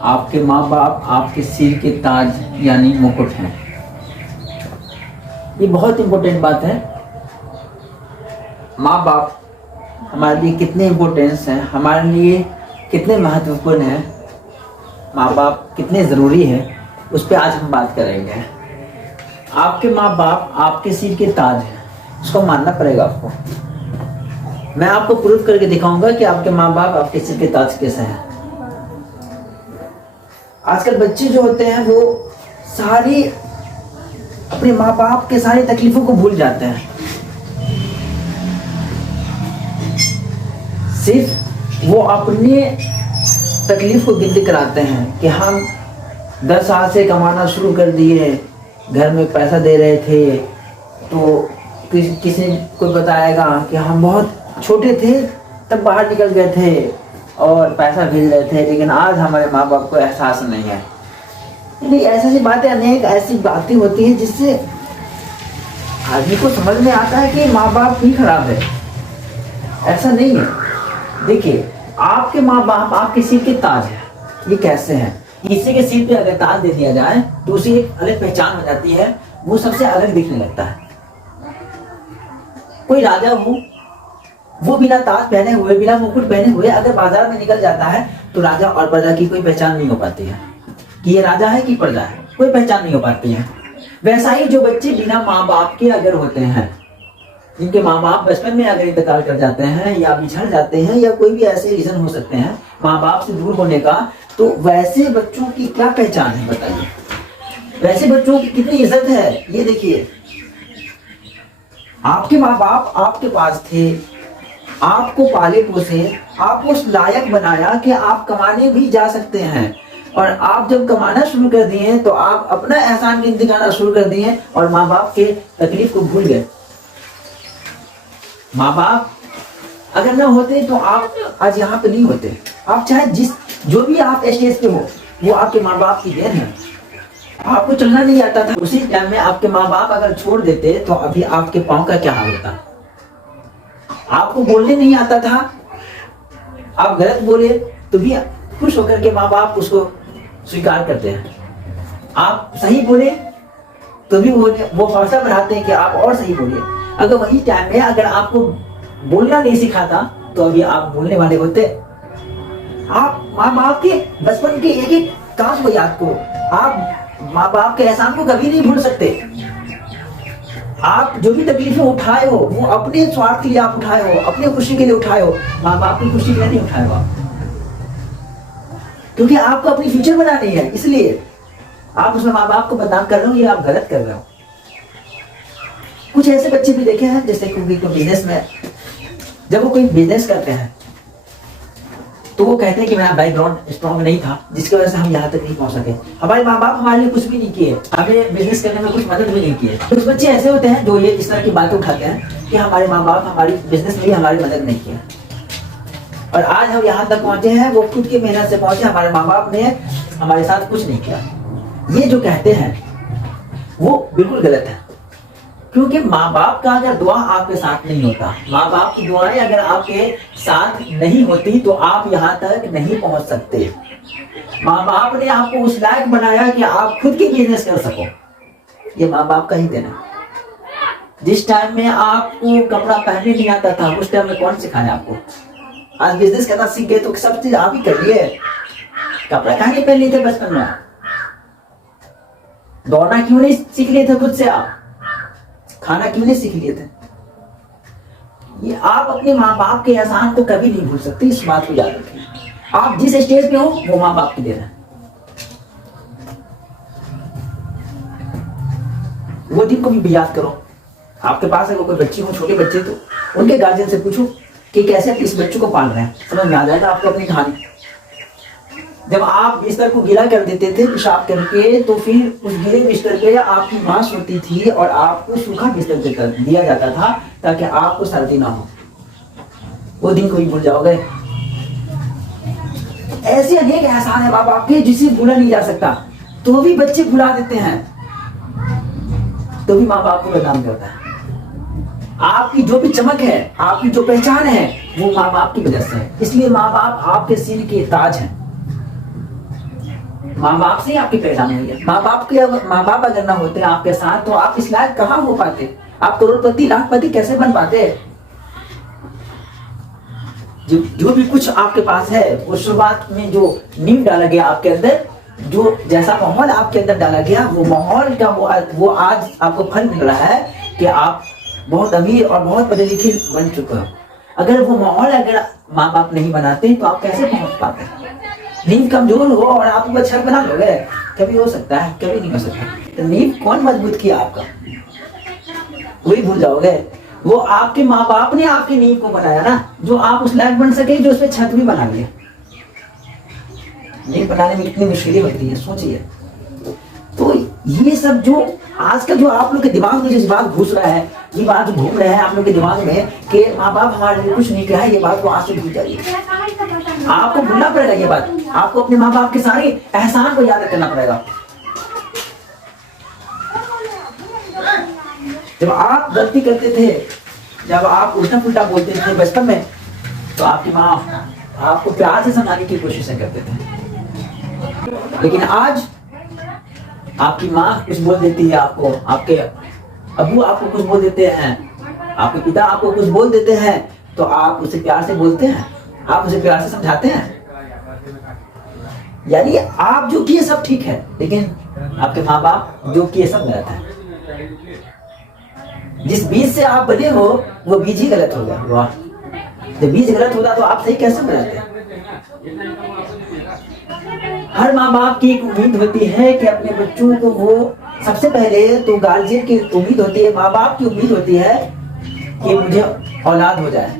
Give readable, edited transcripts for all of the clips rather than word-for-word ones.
आपके माँ बाप आपके सिर के ताज यानी मुकुट हैं। ये बहुत इंपॉर्टेंट बात है। माँ बाप हमारे लिए कितने इम्पोर्टेंस हैं, हमारे लिए कितने महत्वपूर्ण हैं, माँ बाप कितने ज़रूरी हैं, उस पर आज हम बात करेंगे। आपके माँ बाप आपके सिर के ताज हैं, उसको मानना पड़ेगा आपको। मैं आपको प्रूफ करके दिखाऊंगा कि आपके माँ बाप आपके सिर के ताज कैसे हैं। आजकल बच्चे जो होते हैं वो सारी अपने माँ बाप के सारी तकलीफों को भूल जाते हैं। सिर्फ वो अपने तकलीफ को गिनती कराते हैं कि हम 10 साल से कमाना शुरू कर दिए, घर में पैसा दे रहे थे, तो किसी को बताएगा कि हम बहुत छोटे थे तब बाहर निकल गए थे और पैसा भेज रहे थे, लेकिन आज हमारे माँ बाप को एहसास नहीं है। यानी ऐसी बातें, अनेक ऐसी बातें होती हैं जिससे आदमी को समझ में आता है कि माँ बाप ही खराब है। ऐसा नहीं है। देखिए, आपके माँ बाप आपके सिर के ताज है। ये कैसे हैं? किसी के सिर पे अगर ताज दे दिया जाए तो उसे एक अलग पहचान हो जाती है, वो सबसे अलग दिखने लगता है। कोई राजा हो, वो बिना ताज पहने हुए, बिना मुकुट पहने हुए अगर बाजार में निकल जाता है तो राजा और प्रजा की कोई पहचान नहीं हो पाती है कि ये राजा है कि प्रजा है, कोई पहचान नहीं हो पाती है। वैसा ही जो बच्चे बिना माँ बाप के अगर होते हैं, जिनके माँ बाप बचपन में अगर इंतकाल कर जाते हैं या बिछड़ जाते हैं या कोई भी ऐसे रीजन हो सकते हैं माँ बाप से दूर होने का, तो वैसे बच्चों की क्या पहचान है बताइए? वैसे बच्चों की कितनी इज्जत है ये देखिए। आपके माँ बाप आपके पास थे, आपको पाले पोसे, आपको उस लायक बनाया कि आप कमाने भी जा सकते हैं, और आप जब कमाना शुरू कर दिए तो आप अपना एहसान गिनती करना शुरू कर दिए और माँ बाप के तकलीफ को भूल गए। माँ बाप अगर ना होते तो आप आज यहाँ पे नहीं होते। आप चाहे जो भी आप स्टेज पे हो, वो आपके माँ बाप की देन है। आपको चलना नहीं आता था, उसी टाइम में आपके माँ बाप अगर छोड़ देते तो अभी आपके पाँव का क्या हाल होता। आपको बोलने नहीं आता था, आप गलत बोले तो भी खुश होकर के माँ बाप उसको स्वीकार करते हैं। आप सही बोले तो भी वो हौसला बढ़ाते हैं कि आप और सही बोलिए। अगर वही टाइम में अगर आपको बोलना नहीं सिखाता तो अभी आप बोलने वाले होते। आप माँ बाप के बचपन के एक एक काम को याद करो। आप माँ बाप के एहसान को कभी नहीं भूल सकते। आप जो भी तकलीफें उठाए हो वो अपने स्वार्थ के लिए आप उठाए हो, अपने खुशी के लिए उठाए हो, माँ बाप की खुशी के लिए नहीं उठाए हो आप। क्योंकि आपको अपनी फ्यूचर बनानी है, इसलिए आप उसमें माँ बाप को बदनाम कर रहे हो, ये आप गलत कर रहे हो। कुछ ऐसे बच्चे भी देखे हैं जैसे कोई बिजनेस में, जब वो कोई बिजनेस करते हैं तो वो कहते हैं कि मेरा बैकग्राउंड स्ट्रॉन्ग नहीं था, जिसकी वजह से हम यहाँ तक नहीं पहुंच सके। हमारे माँ बाप हमारे लिए कुछ भी नहीं किए, हमें बिजनेस करने में कुछ मदद भी नहीं किए। कुछ बच्चे ऐसे होते हैं जो ये इस तरह की बातें उठाते हैं कि हमारे माँ बाप हमारी बिजनेस में भी हमारी मदद नहीं किया, और आज हम यहाँ तक पहुंचे हैं वो खुद की मेहनत से पहुंचे, हमारे माँ बाप ने हमारे साथ कुछ नहीं किया। ये जो कहते हैं वो बिल्कुल गलत है। क्योंकि माँ बाप का अगर दुआ आपके साथ नहीं होता, माँ बाप की दुआएं अगर आपके साथ नहीं होती तो आप यहाँ तक नहीं पहुंच सकते। माँ बाप ने आपको उस लायक बनाया कि आप खुद की बिजनेस कर सको, ये माँ बाप का ही देना। जिस टाइम में आपको कपड़ा पहनने नहीं आता था उस टाइम में कौन सिखाया आपको? आज बिजनेस करना सीख गए तो सब चीज आप ही कर लिए। कपड़ा कहाँ नहीं पहन लिए थे बचपन में? दौड़ना क्यों नहीं सीख लिए थे खुद से? आप खाना क्यों नहीं सीख लिए थे? ये आप अपने माँ बाप के एहसान को कभी नहीं भूल सकते, इस बात को याद रखिए। आप जिस स्टेज पे हो वो माँ बाप की देन है। वो दिन को भी याद करो। आपके पास अगर कोई बच्ची हो, छोटे बच्चे, तो उनके गार्जियन से पूछो कि कैसे इस बच्चों को पाल रहे हैं, समझ में आ जाएगा आपको अपनी कहानी। जब आप बिस्तर को गीला कर देते थे पेशाब करके, तो फिर उस गीले बिस्तर पे आपकी मां सोती थी और आपको सूखा बिस्तर कर दिया जाता था ताकि आपको सर्दी ना हो। वो दिन कोई भूल जाओगे? ऐसे अनेक एहसान है माँ बाप के जिसे भूला नहीं जा सकता, तो भी बच्चे भुला देते हैं, तो भी माँ बाप को बदनाम करता है। आपकी जो भी चमक है, आपकी जो पहचान है, वो माँ बाप की वजह से है। इसलिए माँ बाप आपके सिर के ताज हैं। माँ बाप से ही आपकी पहचान हुई है। माँ बाप अगर ना होते आपके साथ तो आप इस लायक कहाँ हो पाते, आप करोड़पति लाखपति कैसे बन पाते। जो भी कुछ आपके पास है वो शुरुआत में जो नींव डाला गया आपके अंदर, जो जैसा माहौल आपके अंदर डाला गया, वो माहौल का वो आज आपको फल मिल रहा है कि आप बहुत अमीर और बहुत पढ़े लिखे बन चुके हो। अगर वो माहौल अगर माँ बाप नहीं बनाते तो आप कैसे पहुंच पाते। नींव कमजोर हो और आप वो छत बना लोगे, कभी हो सकता है, कभी नहीं हो सकता। तो नींव कौन मजबूत किया आपका, वही भूल जाओगे। वो आपके माँ बाप ने आपकी नींव को बनाया ना, जो आप उस लायक बन सके, जो उसपे छत भी बना लिया। नींव बनाने में कितनी मुश्किलें होती है, सोचिए। तो ये सब जो आजकल जो आप लोग के दिमाग में जिस बात घुस रहा है, ये बात घूम रहा है आप लोग के दिमाग में कि माँ बाप हमारे लिए कुछ नहीं किया है, ये बात को आज से भूल जाइए। आपको भूलना पड़ेगा ये बात, आपको अपने माँ बाप के सारे एहसान को याद करना पड़ेगा। जब आप गलती करते थे, जब आप उल्टा पुल्टा बोलते थे बचपन में, तो आपकी माँ आपको प्यार से समझाने की कोशिशें करते थे। लेकिन आज आपकी माँ कुछ बोल देती है आपको, आपके अबू आपको कुछ बोल देते हैं, आपके पिता आपको कुछ बोल देते हैं, तो आप उसे प्यार से बोलते हैं, आप उसे प्यार से समझाते हैं। यानी आप जो किए सब ठीक है, लेकिन आपके माँ बाप जो किए सब गलत है। जिस बीज से आप बने हो वो बीज ही गलत हो गया। वाह, जब बीज गलत होता तो आप सही कैसे हो जाते। हर माँ बाप की एक उम्मीद होती है कि अपने बच्चों को वो सबसे पहले तो गार्जियन की उम्मीद होती है, माँ बाप की उम्मीद होती है कि मुझे औलाद हो जाए।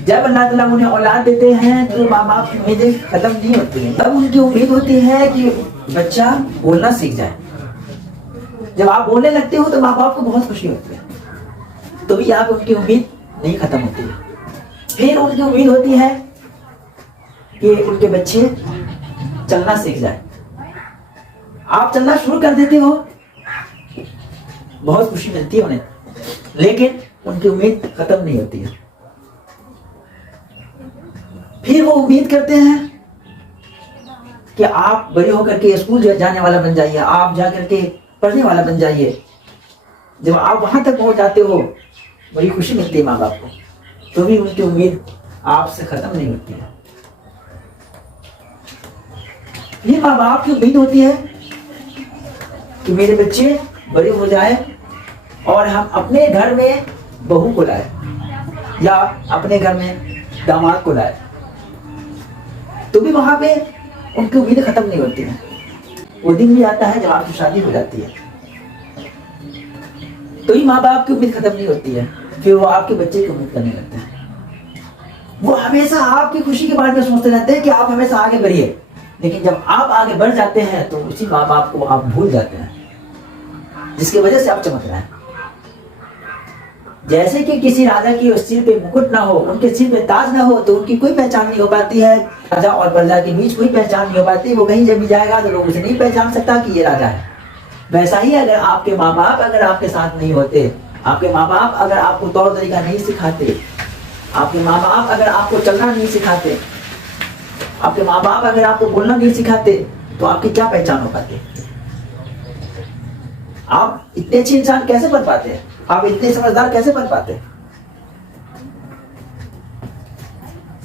जब अल्लाह ताला उन्हें औलाद देते हैं तो माँ बाप की उम्मीदें खत्म नहीं होती है। तब उनकी उम्मीद होती है कि बच्चा बोलना सीख जाए। जब आप बोलने लगते हो तो माँ बाप को बहुत खुशी होती है, तो भी आप उनकी उम्मीद नहीं खत्म होती है। फिर उनकी उम्मीद होती है कि उनके बच्चे चलना सीख जाए। आप चलना शुरू कर देते हो, बहुत खुशी मिलती है उन्हें, लेकिन उनकी उम्मीद खत्म नहीं होती है। फिर वो उम्मीद करते हैं कि आप बड़े होकर के स्कूल जाने वाला बन जाइए, आप जाकर के पढ़ने वाला बन जाइए। जब आप वहां तक पहुंच जाते हो, बड़ी खुशी मिलती है माँ बाप को, तो भी उनकी उम्मीद आपसे खत्म नहीं होती है। ये माँ बाप की उम्मीद होती है कि मेरे बच्चे बड़े हो जाए और हम अपने घर में बहू को लाए या अपने घर में दामाद को लाए, तो भी वहां पे उनकी उम्मीद खत्म नहीं होती है। वो दिन भी आता है जब आपकी शादी हो जाती है, तो ही माँ बाप की उम्मीद खत्म नहीं होती है। फिर वो आपके बच्चे की उम्मीद करने लगते हैं। वो हमेशा आपकी खुशी के बारे में सोचते रहते हैं कि आप हमेशा आगे बढ़िए, लेकिन जब आप आगे बढ़ जाते हैं तो उसी माँ बाप को आप भूल जाते हैं जिसकी वजह से आप चमक रहे हैं। जैसे कि किसी राजा की सिर पे मुकुट ना हो, उनके सिर पे ताज ना हो, तो उनकी कोई पहचान नहीं हो पाती है। राजा और प्रजा के बीच कोई पहचान नहीं हो पाती। वो कहीं जब भी जाएगा तो लोग उसे नहीं पहचान सकता कि ये राजा है। वैसा ही अगर आपके माँ बाप अगर आपके साथ नहीं होते, आपके माँ बाप अगर आपको तौर तरीका नहीं सिखाते, आपके माँ बाप अगर आपको चलना नहीं सिखाते, आपके माँ बाप अगर आपको बोलना नहीं सिखाते, तो आपकी क्या पहचान हो पाती। आप इतने अच्छे इंसान कैसे बन पाते हैं, आप इतने समझदार कैसे बन पाते हैं।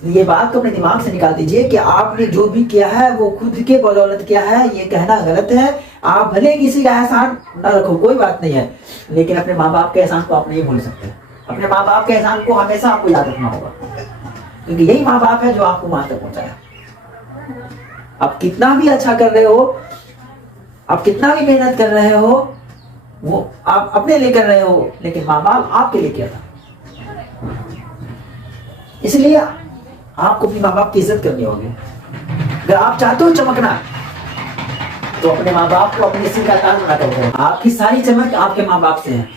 ये बात को अपने दिमाग से निकाल दीजिए कि आपने जो भी किया है वो खुद के बदौलत किया है। ये कहना गलत है। आप भले किसी का एहसान न रखो, कोई बात नहीं है, लेकिन अपने माँ बाप के एहसान को आप नहीं भूल सकते। अपने माँ बाप के एहसान को हमेशा आपको याद रखना होगा, क्योंकि यही माँ बाप है जो आपको वहां तक पहुंचाया। आप कितना भी अच्छा कर रहे हो, आप कितना भी मेहनत कर रहे हो, वो आप अपने लिए कर रहे हो, लेकिन माँ बाप आपके लिए किया था। इसलिए आपको अपने माँ बाप की इज्जत करनी होगी। अगर आप चाहते हो चमकना, तो अपने माँ बाप को अपने सिर का ताज बना कर दो। आपकी सारी चमक आपके माँ बाप से है,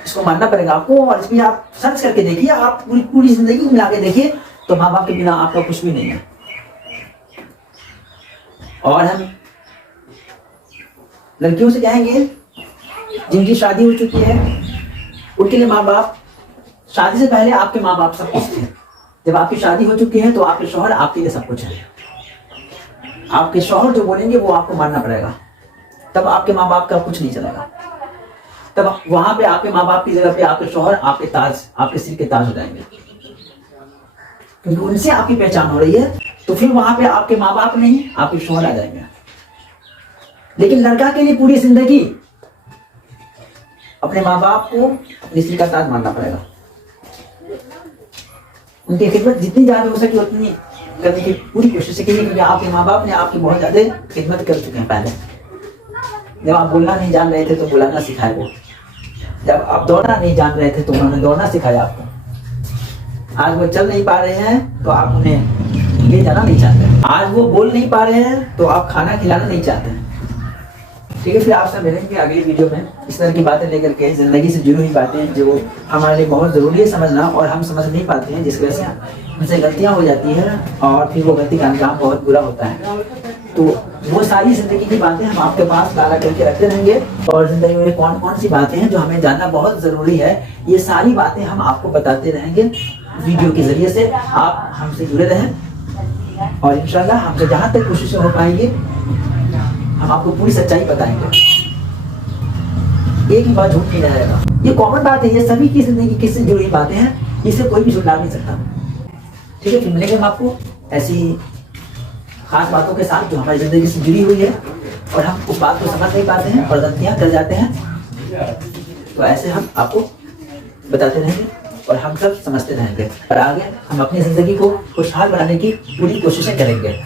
इसको मानना पड़ेगा आपको। और इसमें आप सर्च करके देखिए, आप पूरी जिंदगी मिला के देखिए, तो माँ बाप के बिना आपका कुछ भी नहीं है। और हम लड़कियों से कहेंगे जिनकी शादी हो चुकी है, उनके लिए माँ बाप, शादी से पहले आपके माँ बाप सब कुछ थे। जब आपकी शादी हो चुकी है तो आपके शौहर आपके लिए सब कुछ है। आपके शौहर जो बोलेंगे वो आपको मानना पड़ेगा, तब आपके माँ बाप का कुछ नहीं चलेगा। तब वहां पे आपके माँ बाप की जगह पे आपके शौहर आपके ताज, आपके सिर के ताज हो जाएंगे, क्योंकि उनसे आपकी पहचान हो रही है। तो फिर वहां पे आपके माँ बाप नहीं, आपके शौहर आ जाएंगे। लेकिन लड़का के लिए पूरी जिंदगी अपने माँ बाप को अपने सिर का ताज मानना पड़ेगा। उनकी खिदमत जितनी ज्यादा हो सके उतनी करने की पूरी कोशिश कीजिए, क्योंकि आपके माँ बाप ने आपकी बहुत ज्यादा खिदमत कर चुके हैं। पहले जब आप बोलना नहीं जान रहे थे तो बुलाना सिखाया वो, जब आप दौड़ना नहीं जान रहे थे तो उन्होंने दौड़ना सिखाया आपको। आज वो चल नहीं पा रहे हैं तो आप उन्हें ले जाना नहीं चाहते, आज वो बोल नहीं पा रहे हैं तो आप खाना खिलाना नहीं चाहते। ठीक है, फिर आपसे मिलेंगे अगली वीडियो में इस तरह की बातें लेकर के, जिंदगी से जुड़ी हुई बातें जो हमारे लिए बहुत जरूरी है समझना, और हम समझ नहीं पाते हैं, जिसकी वजह से हमसे गलतियां हो जाती है और फिर वो गलती का अंजाम बहुत बुरा होता है। तो वो सारी जिंदगी की बातें हम आपके पास डाला करके रखते रहेंगे, और जिंदगी में कौन कौन सी बातें हैं जो हमें जानना बहुत जरूरी है, ये सारी बातें हम आपको बताते रहेंगे वीडियो के जरिए से। आप हमसे जुड़े रहें और इंशाल्लाह हमसे जहां तक कोशिश हो पाएंगे हम आपको पूरी सच्चाई बताएंगे। एक ही बात झूठ नहीं रहेगा, ये कॉमन बात है, ये सभी की जिंदगी किससे जुड़ी हुई बातें हैं, इसे कोई भी झुठला नहीं सकता। ठीक है, फिर मिलेंगे हम आपको ऐसी खास बातों के साथ जो हमारी जिंदगी से जुड़ी हुई है और हम उस बात को समझ नहीं पाते हैं और गलतियां कर जाते हैं, तो ऐसे हम आपको बताते रहेंगे और हम सब समझते रहेंगे, और आगे हम अपनी जिंदगी को खुशहाल बनाने की पूरी कोशिशें करेंगे।